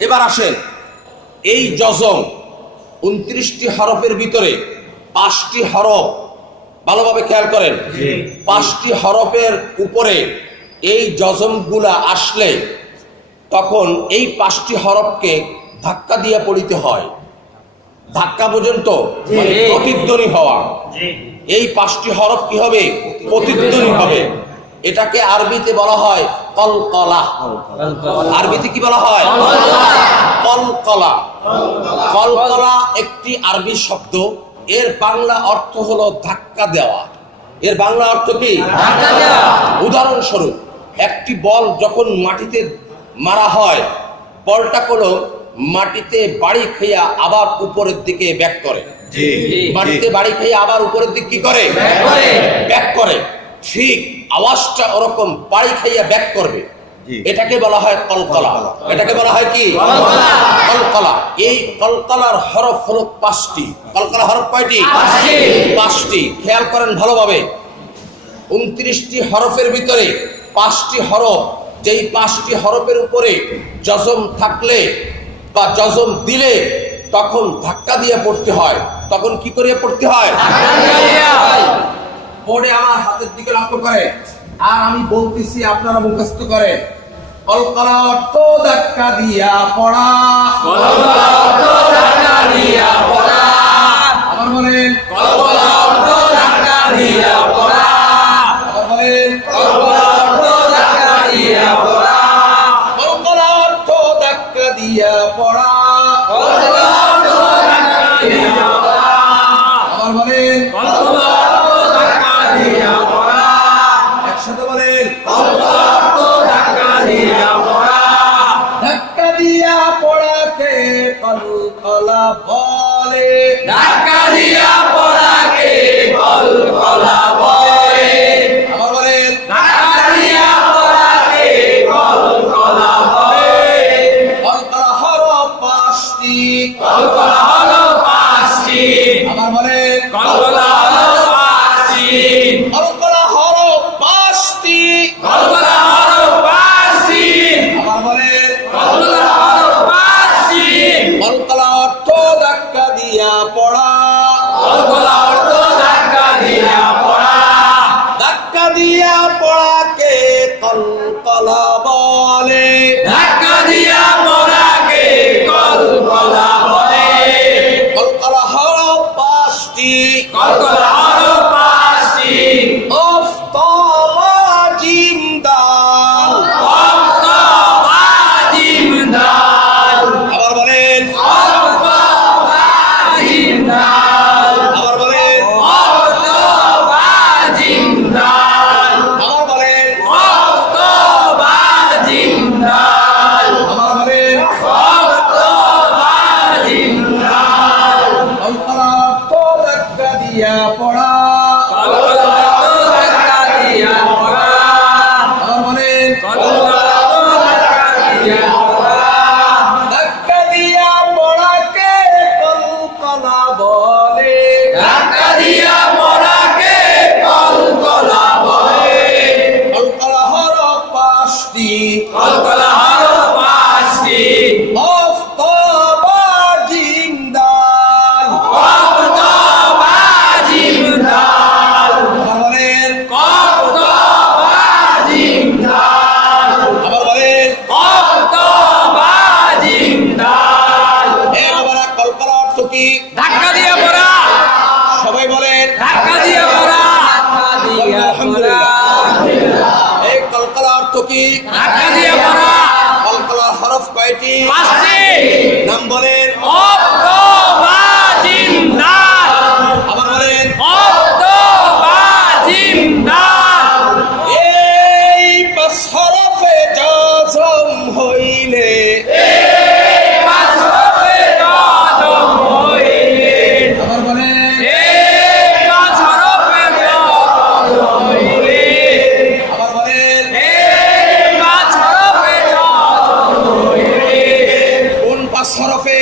এবার আসেন, এই যজম 29টি হরফের ভিতরে 5টি হরফ, ভালোভাবে খেয়াল করেন, 5টি হরফের উপরে এই যজমগুলা আসলে তখন এই 5টি হরফকে ধাক্কা দিয়ে পড়িতে হয়। ধাক্কা পর্যন্ত মানে প্রতিধ্বনি হওয়া। এই 5টি হরফ কি হবে? প্রতিধ্বনি হবে। এটাকে আরবিতে বলা হয় কলকলা। আরবিতে কি বলা হয়? কলকলা। কলকলা একটি আরবি শব্দ। এর বাংলা অর্থ হলো ধাক্কা দেওয়া। এর বাংলা অর্থ কি? ধাক্কা দেওয়া। উদাহরণস্বরূপ, একটি বল যখন মাটিতে মারা হয়, বলটা কোনো মাটিতে বাড়ি খাইয়া আবার উপরের দিকে ব্যাক করে। মাটিতে বাড়ি খাইয়া আবার উপরের দিকে কি করে? ব্যাক করে। ঠিক আওয়াজটা ওরকম বাড়ি খাইয়া ব্যাক করবে। এটাকে বলা হয় কলকলা। এটাকে বলা হয় কি? কলকলা। এই কলকলার হরফ হলো 5টি। কলকলা হরফ কয়টি? 5টি। খেয়াল করেন ভালোভাবে। 29টি হরফের ভিতরে 5টি হরফ, যেই 5টি হরফের উপরে যজম থাকলে বা যজম দিলে তখন ধাক্কা দিয়ে পড়তে হয়। তখন কি করে পড়তে হয়? বোর্ডে আমার হাতের দিকে লক্ষ্য করে, আর আমি বলতেছি, আপনারা মুখস্থ করেন। কলকলা অর্থ ধাক্কা দিয়া পড়া। কলকলা অর্থ ধাক্কা দিয়া পড়া। আবার বলেন, কলকলা অর্থ ধাক্কা দিয়া পড়া। আবার বলেন, কলকলা অর্থ ধাক্কা দিয়া পড়া। কলকলা অর্থ ধাক্কা দিয়া পড়া। কলকলা অর্থ ধাক্কা দিয়া পড়া। আবার বলেন, কলকলা অর্থ ধাক্কা দিয়া পড়া। একসাথে বলেন, কলকলা অর্থ ধাক্কা দিয়া পড়া। ধাক্কা দিয়া পড়াকে কলকলা বলে। ধাক্কা দিয়া পড়াকে কলকলা বলে। আবার বলেন, ধাক্কা দিয়া পড়াকে কলকলা বলে। কলকলা হলো 5টি। কলকলা হলো 5টি। আবার বলেন, কলকলা হলো 5টি। কলকলা হলো 5টি। কলকলা হলো 5টি। আবার বলেন, কলকলা হলো 5টি। কলকলা অর্থ ধাক্কা দিয়া পড়া। কলকলা অর্থ ধাক্কা দিয়া পড়া। ধাক্কা দিয়া পড়াকে কলকলা বলে। ধাক্কা দিয়া পড়াকে কলকলা বলে। কলকলা হলো 5টি। কলকলা হলো 5টি। অফ তলা জিম দাল। অফ তলা জিম দাল। আবার বলেন, অফ তলা জিম দাল। আবার বলেন, অফ তলা জিম দাল। আবার বলেন, অফ তলা জিম দাল। আবার বলেন, অফ তলা জিম দাল। কলকলা অর্থ ধাক্কা দিয়া পড়া। কলকলা অর্থ ধাক্কা দিয়া পড়া। আবার বলেন, কলকলা অর্থ ধাক্কা দিয়া পড়া। ধাক্কা দিয়া পড়াকে কলকলা বলে। ধাক্কা দিয়া পড়াকে কলকলা বলে। কলকলা হলো 5টি। কলকলা হলো 5টি। অফ তবা জিম দাল। অফ তবা জিম দাল। আবার বলেন, অফ তবা জিম দাল। আবার বলেন, অফ তবা জিম দাল। এবার কলকলা অর্থ কি? ধাক্কা দিয়ে পড়া। সবাই বলেন, ধাক্কা দিয়ে পড়া। আলহামদুলিল্লাহ। এই কলকলা অর্থ কি? ধাক্কা দিয়ে পড়া। কলকলার হরফ কয়টি? 5টি। নাম বলেন, অফ তবা জিম দাল। আবার বলেন, অফ তবা জিম দাল। এই 5 হরফে যজম হইলে। এই 5 হরফে যজম হইলে। আবার বলেন, এই 5 হরফে যজম হইলে। আবার বলেন, এই 5 হরফে যজম হইলে। কোন 5 হরফে?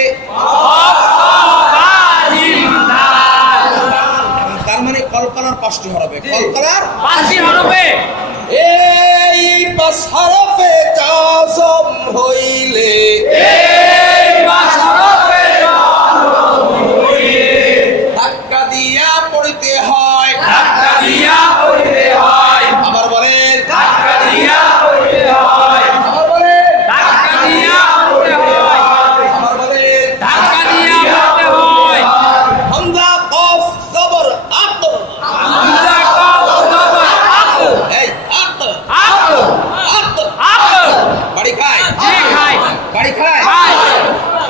বাড়ি খায়?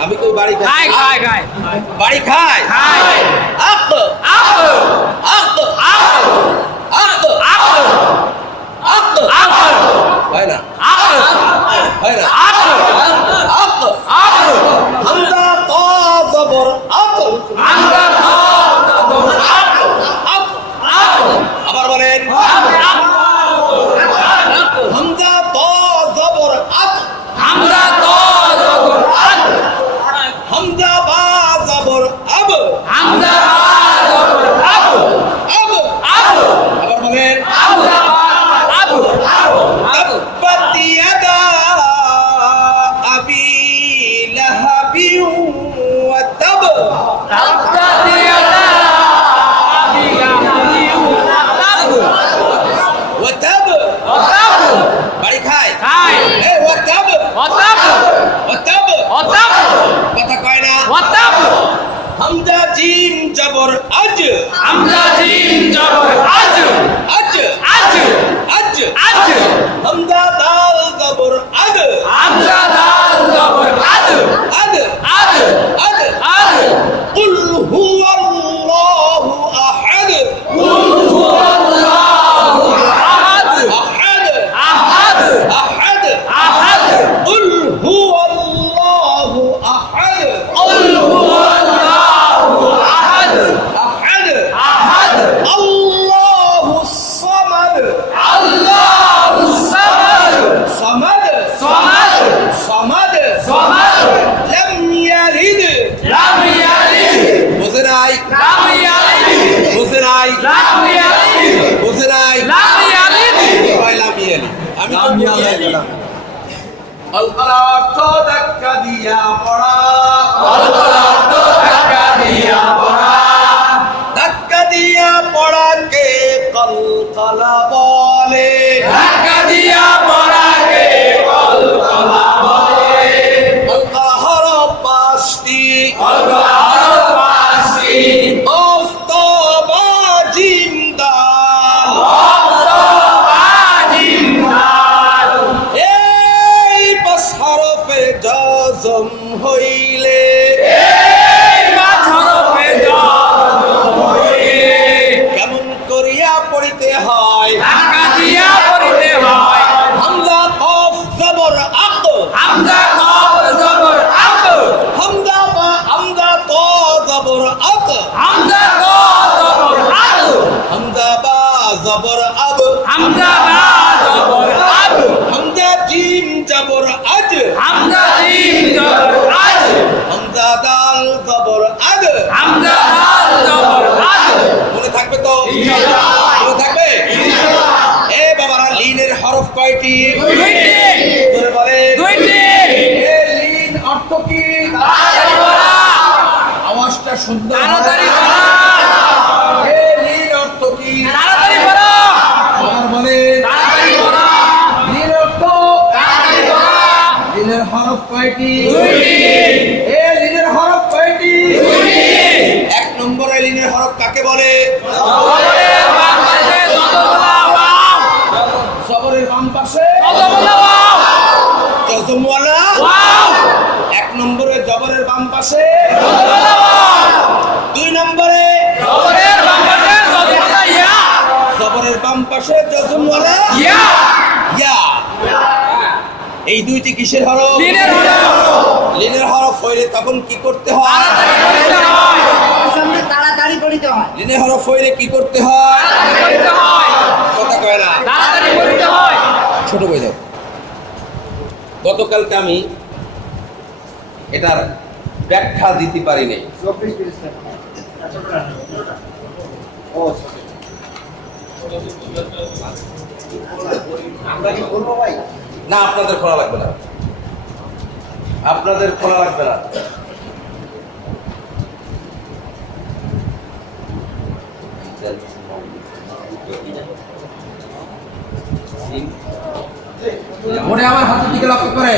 আমি কই বাড়ি খায়? বাড়ি খায়? আক আক আক আক আক আক হয় না? হয় না? আক হামজা তা জবর আক আবার বলেন হামজা তা জবর আক হামজা বা জবর আব আবার বলেন তাব্বাত ইয়াদা আবি লাহাবি ওয়া তাব ওয়া তাব বাড়ি খায়? এ ওয়া তাব কথা কয় না? হামজা জিম জবর আজ আজ হামজা দাল জবর আদ আদ কুল হুয়াল্লাহু আহাদ আহাদ কুল হুয়াল্লাহু আহাদ আল্লাহুস সামাদ সামাদ লাম ইয়ালিদ বুঝে নাই? বুঝে নাই? বুঝে নাই? কয় লাম ইয়ালিদ? আমি তো ইয়ালিদ অলকলা অর্থ ধাক্কা দিয়া পড়া ধাক্কা দিয়া পড়াকে কলকলা বলে কলকলা হরফ পাঁচটি কফ তো বা জিম দাল এই পাঁচ হরফে জজম হইলে কেমন করিয়া পড়িতে হয়? হামজা কফ জবর আক হামজা তো জবর আক হামজা বা জবর আব হামজা জিম জবর আজ হামজা দাল জবর আদ মনে থাকবে তো? মনে থাকবে? এ বাবারা লিনের হরফ কয়টি? বলেন এ লিন অর্থ কি? আওয়াজটা সুন্দর এ লিন অর্থ কি? আমার বলেন লিন অর্থ লিনের হরফ কয়টি? এ লিনের হরফ কয়টি? এক নম্বরে লিনের হরফ কাকে বলে? জবরের বাম পাশে জজমওয়ালা এক নম্বরে জবরের বাম পাশে দুই নম্বরে জবরের বাম পাশে জজমওয়ালা ইয়া এই দুইটি কিসের হরফ? লিনের হরফ হইলে তখন কি করতে হয়? তাড়াতাড়ি পড়িতে হয়। লিনের হরফ হইলে কি করতে হয়? কথা কয় না? ছোট বই দাও। গতকালকে আমি এটার ব্যাখ্যা দিতে পারি নাই। না আপনাদের খোলা লাগবে না, আপনাদের খোলা লাগবে না। মনে আমার হাতের দিকে লক্ষ্য করে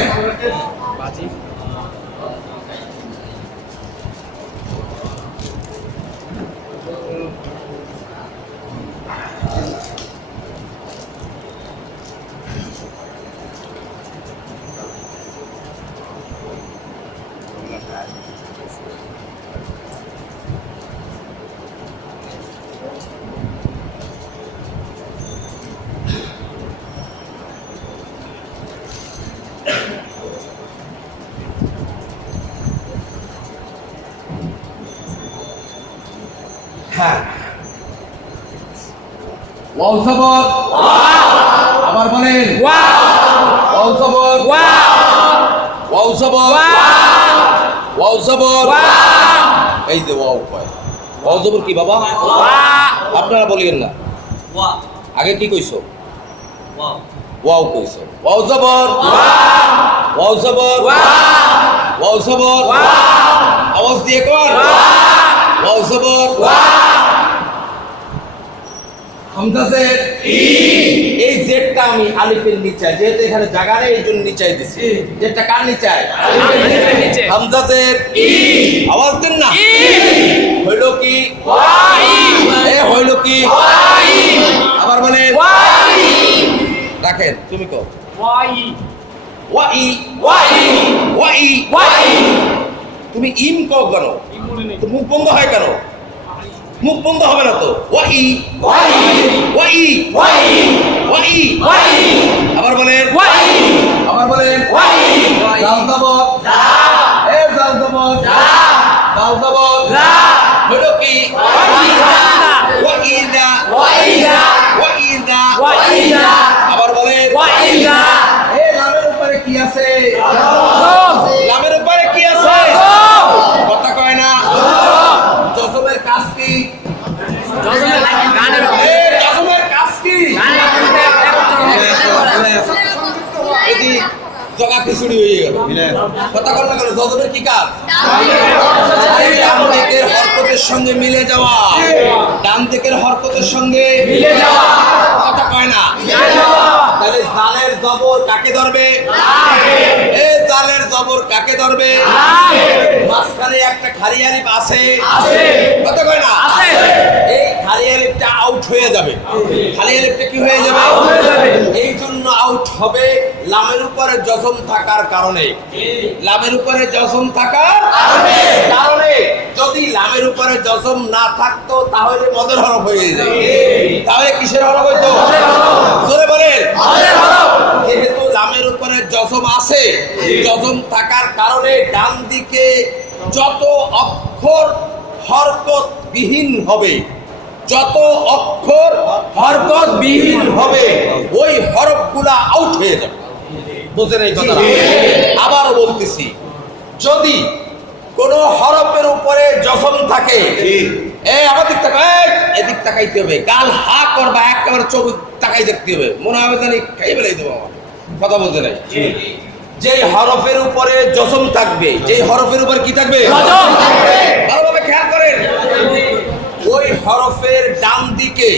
হ্যাঁ ওয়াও জবর আবার বলেন ওয়াও জবর ওয়াও জবর ওয়াও জবর এই যে ওয়াও কয় ওয়াও জবর কি বাবা আপনারা বলিয়েন না আগে কি কইছো ওয়াও কইছো ওয়াও জবর ওয়াও জবর ওয়াও জবর আওয়াজ দিয়ে কর ওয়াও জবর হামজা জেড এই জেডটা আমি আলিফের নিচে যেহেতু এখানে জায়গা নেই এই জন্য নিচে দিছি জেডটা কার নিচে আলিফের নিচে হামজা জেড আওয়াজ দেন না হইলো কি এ হইলো কি আবার বলেন রাখেন তুমি কও ওয়াই ওয়াই ওয়াই তুমি ইম কও কেন তো মুখ বন্ধ হয় কেন মুখ বন্ধ হবে না তো Y Y Y Y Y Y আবার বলেন ওয়াই আবার বলেন ওয়াই জাল জবর জা এ জাল জবর জা জাল জবর জা হলো কি ওয়াইদা ওয়াইদা ওয়াইদা ওয়াইদা ওয়াইদা আবার বলেন ওয়াইদা এ লামের উপরে কি আছে লামের উপরে কি আছে কথা কয় না জজমের কাজ কি জজমের কাজ কি এটি জগা খিচুড়ি হয়ে গেল কথা কয় না জজমের কি কাজ ডান দিকের হরকতের সঙ্গে মিলে যাওয়া ডান দিকের হরকতের সঙ্গে মিলে যাওয়া কথা কয় না তাহলে জালের জবর কাকে ধরবে এই জালের জবর কাকে ধরবে মাঝখানে একটা খালি আলিফ আছে কথা কয় না এই খালি আলিফটা আউট হয়ে যাবে খালি আলিফটা কি হয়ে যাবে এই জন্য আউট হবে লামের উপরে জজম থাকার কারণে লামের উপরে জজম থাকার কারণে যদি লামের উপরে জজম না থাকতো তাহলে মদের হরফ হয়ে যায় তাহলে কিসের হরফ হইতো জোরে বলেন যেহেতু লামের উপরে জজম আছে জজম থাকার কারণে ডান দিকে যত অক্ষর হরকত বিহীন হবে যত অক্ষর হরকত বিহীন হবে ওই হরফগুলা আউট হয়ে যাবে বুঝেন এই কথাটা আবার বলতেছি যদি কোন হরফের উপরে জজম থাকে আমার দিক তাকাই এদিক তাকাইতে হবে গাল হা করবা একেবারে চোখ তাকাই দেখতে হবে মনে হবে জানি খাই বেলাই দেবো আমার কথা বলতে নাই যে হরফের উপরে জজম থাকবে যে হরফের উপর কি থাকবে ভালোভাবে খেয়াল করেন ওই হরফের ডান দিকে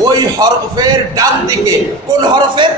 ওই হরফের ডান দিকে কোন হরফের